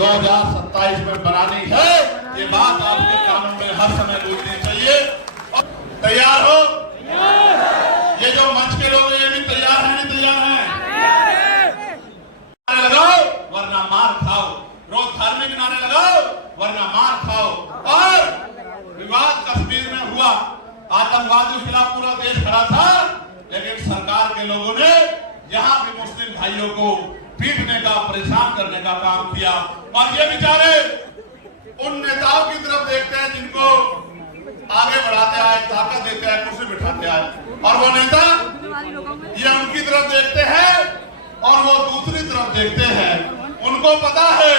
2027 में बनानी है। ये बात आपके कानों में हर समय गूंजनी चाहिए। तैयार हो? ये जो मंच के लोग ये भी तैयार हैं, नहीं तैयार हैं? लगाओ वरना मार खाओ, रोज धार्मिक नारे लगाओ वरना मार खाओ। और विवाद कश्मीर में हुआ, आतंकवाद के खिलाफ पूरा देश खड़ा था, लेकिन सरकार के लोगों ने यहाँ भी मुस्लिम भाइयों को पीटने का, परेशान करने का काम किया। और ये बेचारे उन नेताओं की तरफ देखते हैं जिनको आगे बढ़ाते आए, ताकत देते आए, कुर्सी बिठाते आए, और वो नेता ये उनकी तरफ देखते हैं और वो दूसरी तरफ देखते हैं। उनको पता है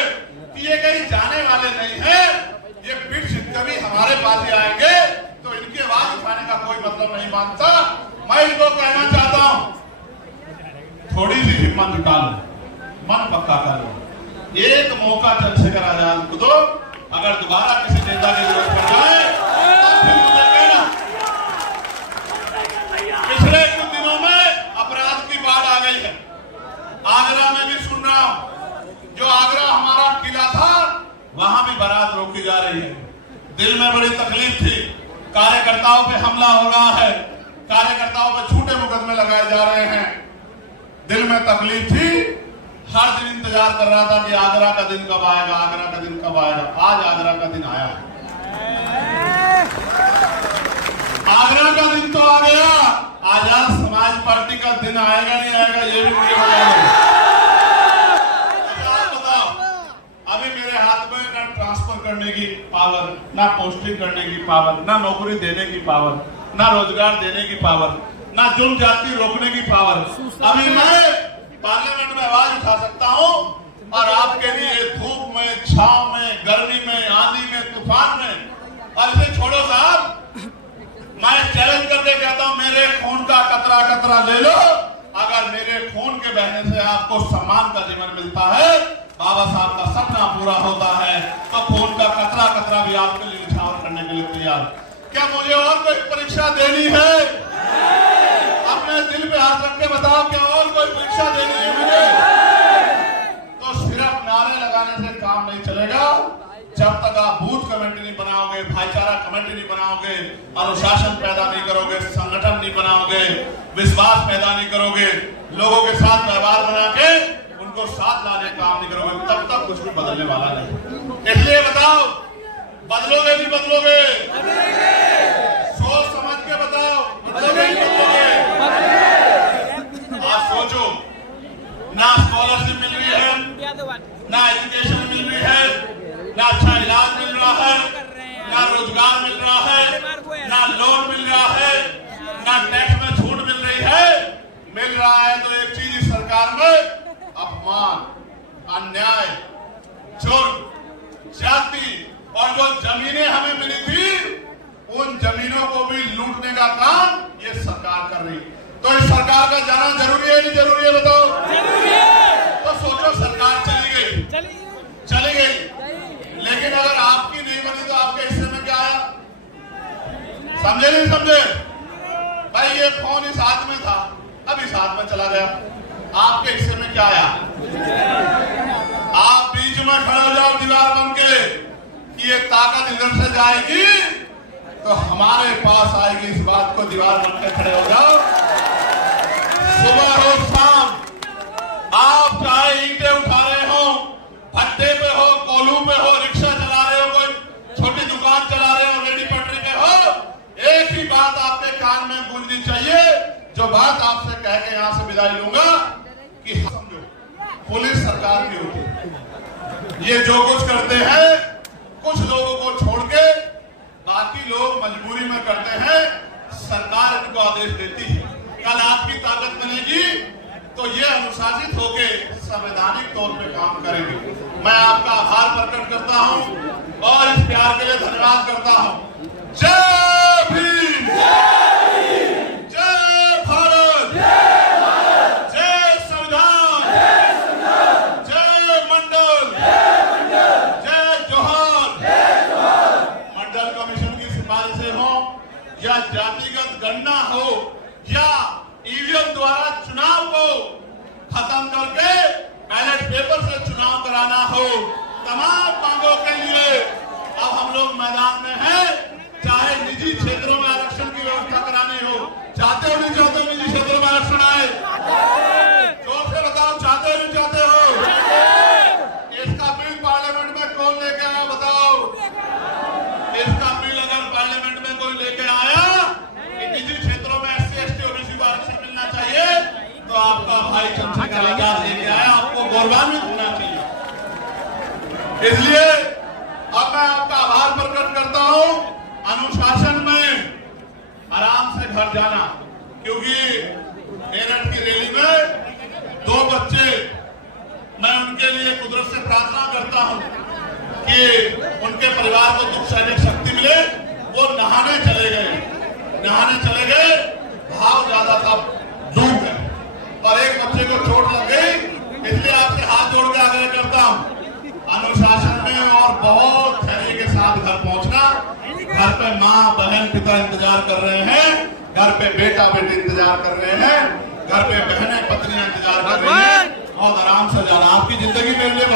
कि ये कहीं जाने वाले नहीं है, ये पीठ छिप कभी हमारे पास ही आएंगे, तो इनकी आवाज उठाने का कोई मतलब नहीं मानता। मैं इनको कहना चाहता हूं, थोड़ी सी हिम्मत निकालो, मन पक्का करो, एक मौका चंद्रशेखर आजाद को दो। अगर दोबारा किसी नेता की जरूरत पड़ जाए तो फिर मुझे कहना। पिछले कुछ दिनों में अपराध की बाढ़ आ गई है। आगरा में भी सुन रहा हूं, जो आगरा हमारा किला था वहां भी बारात रोकी जा रही है। दिल में बड़ी तकलीफ थी, कार्यकर्ताओं पे हमला हो रहा है, कार्यकर्ताओं पे झूठे मुकदमे लगाए जा रहे हैं। दिल में तकलीफ थी, हर दिन इंतजार कर रहा था कि आगरा का दिन कब आएगा, आगरा का दिन कब आएगा। आज आगरा का दिन आया, आगरा का दिन तो आ गया। आजाद समाज पार्टी का दिन आएगा नहीं आएगा ये भी मुझे बता दो। बताओ, अभी मेरे हाथ में ना ट्रांसफर करने की पावर, ना पोस्टिंग करने की पावर, ना नौकरी देने की पावर, ना रोजगार देने की पावर, ना जुल्म जाति रोकने की पावर। अभी मैं पार्लियामेंट में आवाज उठा सकता हूं और आपके लिए धूप में, छांव में, गर्मी में, आंधी में, तूफान में। और इसे छोड़ो साहब, मैं चैलेंज करके कहता हूं, मेरे खून का कतरा कतरा ले लो। अगर मेरे खून के बहने से आपको सम्मान का जीवन मिलता है, बाबा साहब का सपना पूरा होता है, तो खून का कतरा कतरा भी आपके लिए न्यौछावर करने के लिए तैयार। क्या मुझे और कोई परीक्षा देनी है? अपने दिल पे हाथ रख के बताओ, क्या और कोई परीक्षा देनी है मुझे? तो सिर्फ नारे लगाने से काम नहीं चलेगा। जब तक आप बूथ कमेटी नहीं बनाओगे, भाईचारा कमेटी नहीं बनाओगे, अनुशासन पैदा नहीं करोगे, संगठन नहीं बनाओगे, विश्वास पैदा नहीं करोगे, लोगों के साथ व्यवहार बना के उनको साथ लाने का काम नहीं करोगे, तब तक कुछ भी बदलने वाला नहीं। इसलिए बताओ, बदलोगे नहीं बदलोगे? सोच समझ के बताओ, बदलोगे नहीं बदलोगे? आज सोचो, ना स्कॉलरशिप मिल रही है, ना एजुकेशन मिल रही है, ना अच्छा इलाज मिल रहा है, ना रोजगार मिल रहा है, ना लोन मिल रहा है, ना टैक्स में छूट मिल रही है। मिल रहा है तो एक चीज इस सरकार में, अपमान, अन्याय, जुर्म, जाति। और जो जमीनें हमें मिली थी, उन जमीनों को भी लूटने का काम ये सरकार कर रही। तो इस सरकार का जाना जरूरी है नहीं जरूरी है? बताओ। जरूरी है। तो सोचो, सरकार चली गई, लेकिन अगर आपकी नहीं बनी तो आपके हिस्से में क्या आया? समझे नहीं समझे? भाई ये फोन इस हाथ में था, अब इस हाथ में चला गया, आपके हिस्से में क्या आया? आप बीच में खड़े हो जाओ दीवार बन के कि ये ताकत इधर से जाएगी तो हमारे पास आएगी, इस बात को दीवार बन के खड़े हो जाओ। सुबह हो शाम, आप चाहे ईंटें उठा रहे हो, भट्टे पे हो, कोलू पे हो, रिक्शा चला रहे हो, कोई छोटी दुकान चला रहे हो, रेडी पटरी पे हो, एक ही बात आपके कान में गूंजनी चाहिए, जो बात आपसे कह के यहां से विदाई लूंगा कि समझो, पुलिस सरकार की होती है। ये जो कुछ करते हैं, कुछ लोगों को छोड़ के बाकी लोग मजबूरी में करते हैं, सरकार इनको आदेश देती है। कल आपकी ताकत बनेगी तो ये अनुशासित होके संवैधानिक तौर पे काम करेंगे। मैं आपका आभार प्रकट करता हूं और इस प्यार के लिए धन्यवाद करता हूं। जय भीम, जय भारत, जय संविधान, जय मंडल, जय जोहार। मंडल कमीशन की सिफारिशें हो या जातिगत गणना हो या ईवीएम द्वारा चुनाव को खत्म करके बैलेट पेपर से चुनाव कराना हो, मैदान में है, चाहे निजी क्षेत्रों में आरक्षण की व्यवस्था करानी हो। चाहते हो नहीं चाहते हो निजी क्षेत्रों में आरक्षण आए? जोर से बताओ, चाहते हो नहीं चाहते हो? इसका बिल पार्लियामेंट में कौन लेके आया बताओ? इसका बिल अगर पार्लियामेंट में कोई लेके आया कि निजी क्षेत्रों में एससी एसटी ओबीसी को आरक्षण मिलना चाहिए, तो आपका भाई चंद्रशेखर आजाद लेके आया, आपको गौरवान्वित होना चाहिए। इसलिए अब मैं आपका आभार प्रकट करता हूं। अनुशासन में आराम से घर जाना, क्योंकि मेरठ की रैली में 2 बच्चे, मैं उनके लिए कुदरत से प्रार्थना करता हूं कि उनके परिवार को दुख सहने की शक्ति मिले। वो नहाने चले गए, भाव ज्यादा था, डूब गए और एक बच्चे को चोट लग गई। इसलिए आपसे हाथ जोड़ के आग्रह करता हूं, अनुशासन में और बहुत धैर्य के साथ घर पहुंचना। घर पे माँ बहन पिता इंतजार कर रहे हैं, घर पे बेटा बेटी इंतजार कर रहे हैं, घर पे बहनें पत्नियां इंतजार कर रही हैं। बहुत आराम से जाना, आपकी जिंदगी मेरे लिए